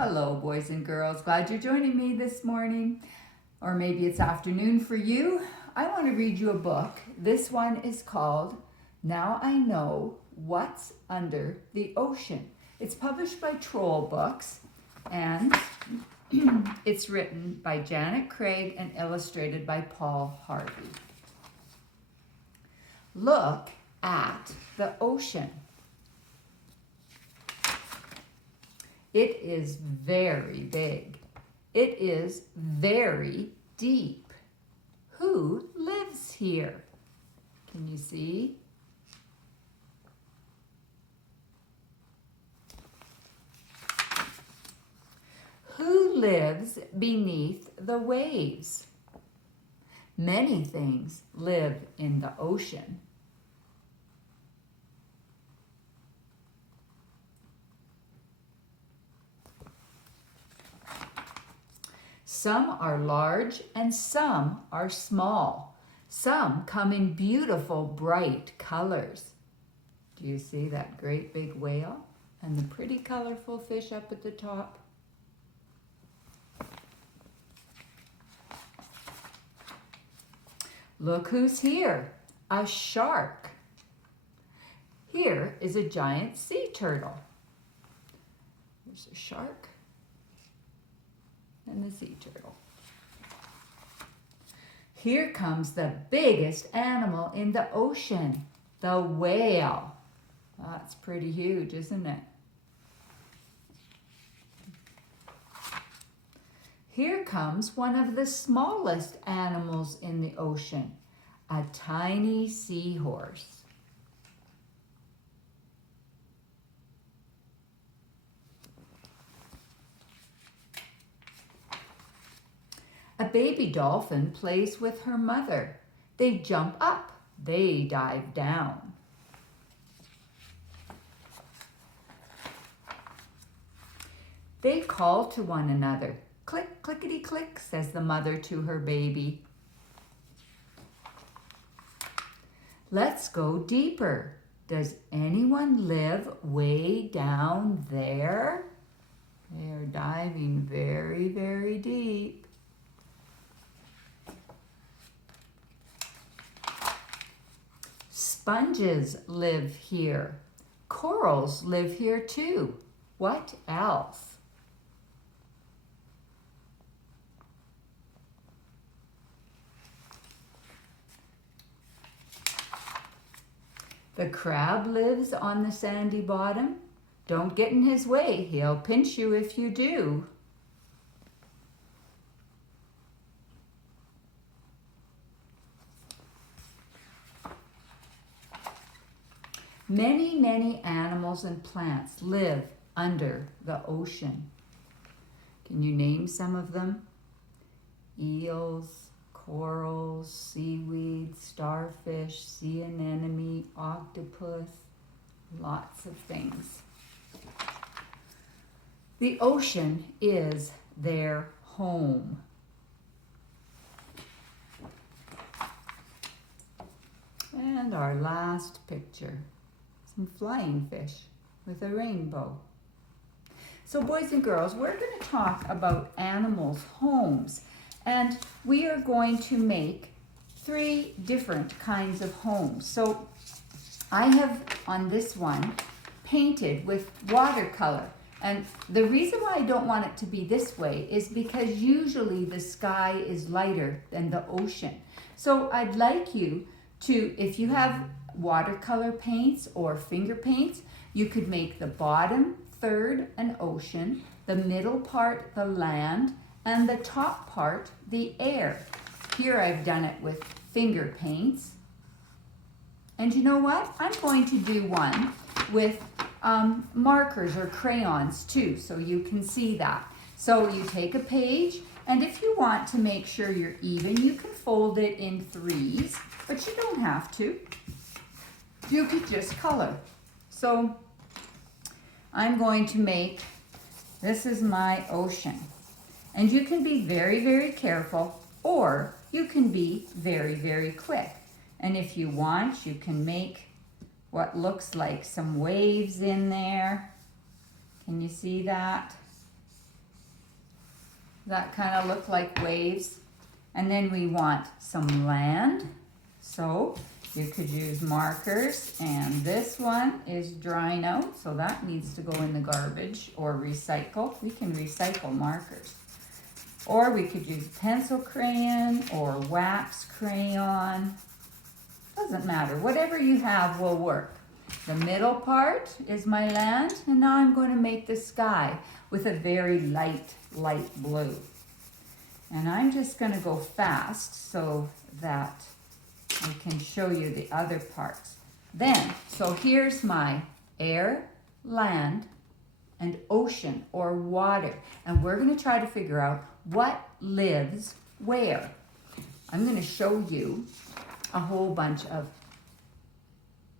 Hello, boys and girls. Glad you're joining me this morning, or maybe it's afternoon for you. I want to read you a book. This one is called Now I Know What's Under the Ocean. It's published by Troll Books, and it's written by Janet Craig and illustrated by Paul Harvey. Look at the ocean. It is very big. It is very deep. Who lives here? Can you see? Who lives beneath the waves? Many things live in the ocean. Some are large and some are small. Some come in beautiful, bright colors. Do you see that great big whale and the pretty colorful fish up at the top? Look who's here, a shark. Here is a giant sea turtle. There's a shark and the sea turtle. Here comes the biggest animal in the ocean, the whale. That's pretty huge, isn't it? Here comes one of the smallest animals in the ocean, a tiny seahorse. A baby dolphin plays with her mother. They jump up, they dive down. They call to one another. Click, clickety click, says the mother to her baby. Let's go deeper. Does anyone live way down there? They are diving very, very deep. Sponges live here. Corals live here too. What else? The crab lives on the sandy bottom. Don't get in his way. He'll pinch you if you do. Many, many animals and plants live under the ocean. Can you name some of them? Eels, corals, seaweed, starfish, sea anemone, octopus, lots of things. The ocean is their home. And our last picture. Some flying fish with a rainbow. So boys and girls, we're going to talk about animals' homes, and we are going to make 3 different kinds of homes. So I have on this one painted with watercolor, and the reason why I don't want it to be this way is because usually the sky is lighter than the ocean. So I'd like you to, if you have watercolor paints or finger paints, you could make the bottom third an ocean, the middle part the land, and the top part the air. Here I've done it with finger paints. And you know what? I'm going to do one with markers or crayons too, so you can see that. So you take a page, and if you want to make sure you're even, you can fold it in 3s, but you don't have to. You could just color. So I'm going to make, this is my ocean. And you can be very, very careful, or you can be very, very quick. And if you want, you can make what looks like some waves in there. Can you see that? that kind of look like waves. And then we want some land. So you could use markers, and this one is drying out, so that needs to go in the garbage or recycle. We can recycle markers. Or we could use pencil crayon or wax crayon. Doesn't matter. Whatever you have will work. The middle part is my land, and now I'm going to make the sky with a very light blue. And I'm just going to go fast so that I can show you the other parts. Then, so here's my air, land, and ocean or water. And we're going to try to figure out what lives where. I'm going to show you a whole bunch of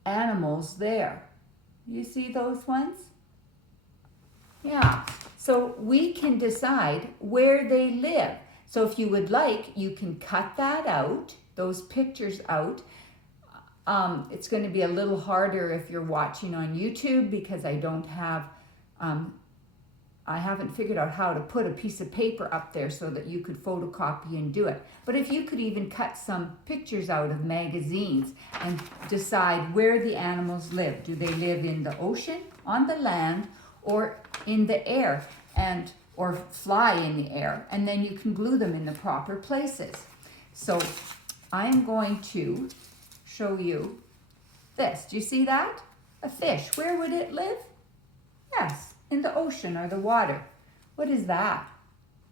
animals there. You see those ones? Yeah. So we can decide where they live. So if you would like, you can cut that out, those pictures out. It's going to be a little harder if you're watching on YouTube because I don't have, I haven't figured out how to put a piece of paper up there so that you could photocopy and do it. But if you could even cut some pictures out of magazines and decide where the animals live. Do they live in the ocean, on the land, or in the air, and or fly in the air? And then you can glue them in the proper places. So I'm going to show you this. Do you see that? A fish. Where would it live? Yes, in the ocean or the water. What is that?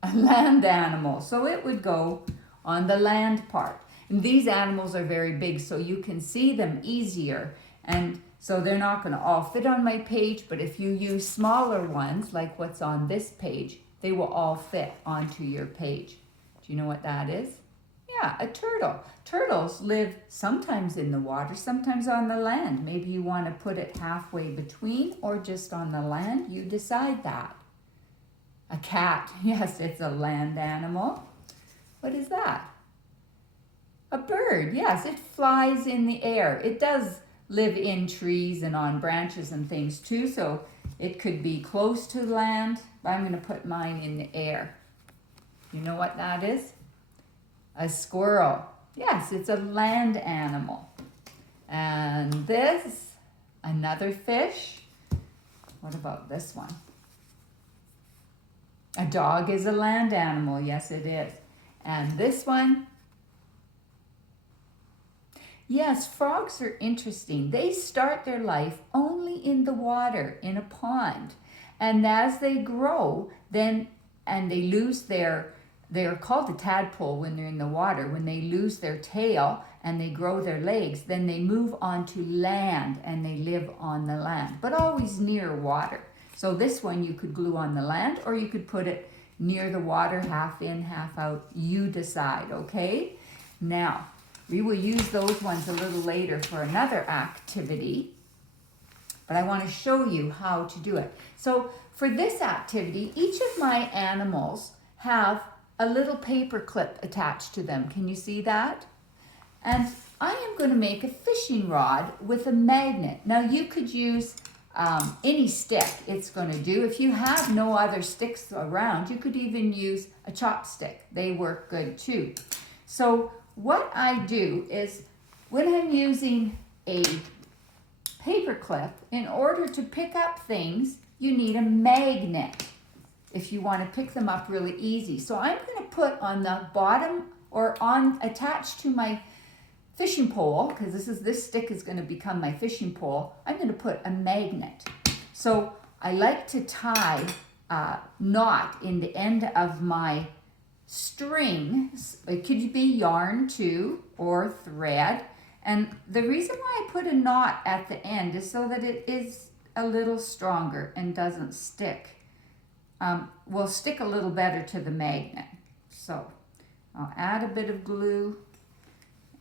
A land animal. So it would go on the land part. And these animals are very big, so you can see them easier. And so they're not going to all fit on my page, but if you use smaller ones, like what's on this page, they will all fit onto your page. Do you know what that is? Yeah, a turtle. Turtles live sometimes in the water, sometimes on the land. Maybe you want to put it halfway between or just on the land. You decide that. A cat. Yes, it's a land animal. What is that? A bird. Yes, it flies in the air. It does live in trees and on branches and things too, so it could be close to land. But I'm going to put mine in the air. You know what that is? A squirrel. Yes, it's a land animal. And this, another fish. What about this one? A dog is a land animal. Yes, it is. And this one, yes, frogs are interesting. They start their life only in the water, in a pond. And as they grow, then, and they lose they're called a tadpole when they're in the water. When they lose their tail and they grow their legs, then they move on to land and they live on the land, but always near water. So this one you could glue on the land or you could put it near the water, half in, half out. You decide, okay? Now, we will use those ones a little later for another activity, but I want to show you how to do it. So for this activity, each of my animals have a little paper clip attached to them. Can you see that? And I am going to make a fishing rod with a magnet. Now you could use any stick it's going to do. If you have no other sticks around, you could even use a chopstick. They work good too. So what I do is when I'm using a paper clip, in order to pick up things, you need a magnet if you want to pick them up really easy. So I'm going to put on the bottom or on attached to my fishing pole, because this stick is going to become my fishing pole, I'm going to put a magnet. So I like to tie a knot in the end of my string. It could be yarn too or thread. And the reason why I put a knot at the end is so that it is a little stronger and doesn't stick. Will stick a little better to the magnet. So I'll add a bit of glue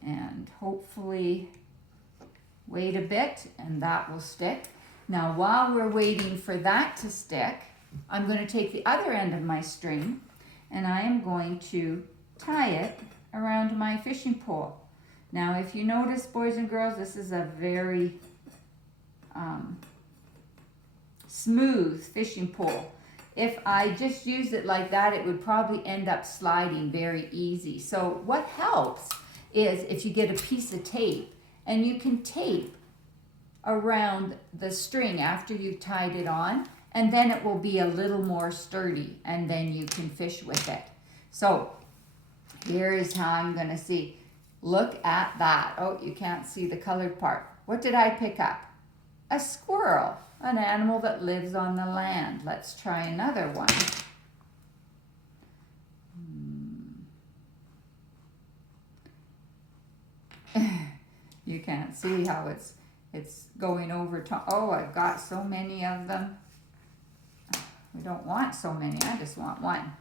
and hopefully wait a bit and that will stick. Now while we're waiting for that to stick, I'm going to take the other end of my string and I am going to tie it around my fishing pole. Now if you notice, boys and girls, this is a very smooth fishing pole. if I just use it like that, it would probably end up sliding very easy. So what helps is if you get a piece of tape, and you can tape around the string after you've tied it on, and then it will be a little more sturdy, and then you can fish with it. So here is how I'm going to see. Look at that. Oh, you can't see the colored part. What did I pick up? A squirrel, an animal that lives on the land. Let's try another one. You can't see how it's going over top. Oh, I've got so many of them. We don't want so many. I just want one.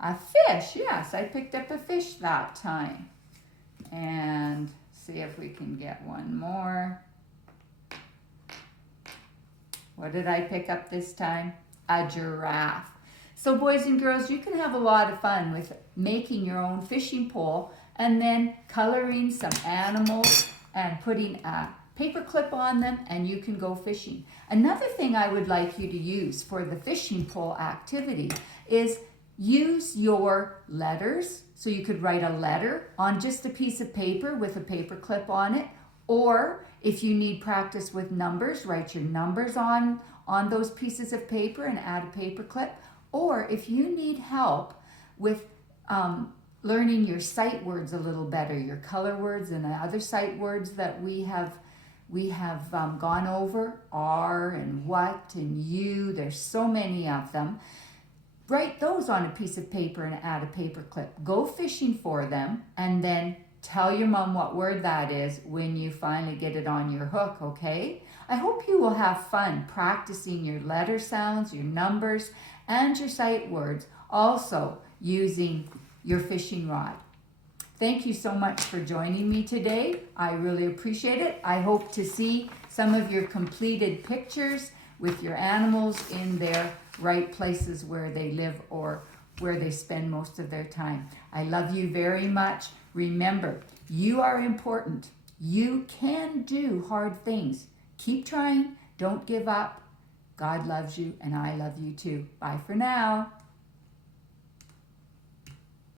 A fish. Yes, I picked up a fish that time. And see if we can get one more. What did I pick up this time? A giraffe. So boys and girls, you can have a lot of fun with making your own fishing pole and then coloring some animals and putting a paper clip on them, and you can go fishing. Another thing I would like you to use for the fishing pole activity is use your letters. So you could write a letter on just a piece of paper with a paper clip on it, or if you need practice with numbers, write your numbers on those pieces of paper and add a paper clip. Or if you need help with learning your sight words a little better, your color words and the other sight words that we have gone over, are and what and you, there's so many of them. Write those on a piece of paper and add a paper clip. Go fishing for them and then tell your mom what word that is when you finally get it on your hook, okay? I hope you will have fun practicing your letter sounds, your numbers, and your sight words, also using your fishing rod. Thank you so much for joining me today. I really appreciate it. I hope to see some of your completed pictures with your animals in their right places where they live or where they spend most of their time. I love you very much. Remember, you are important. You can do hard things. Keep trying. Don't give up. God loves you, and I love you too. Bye for now.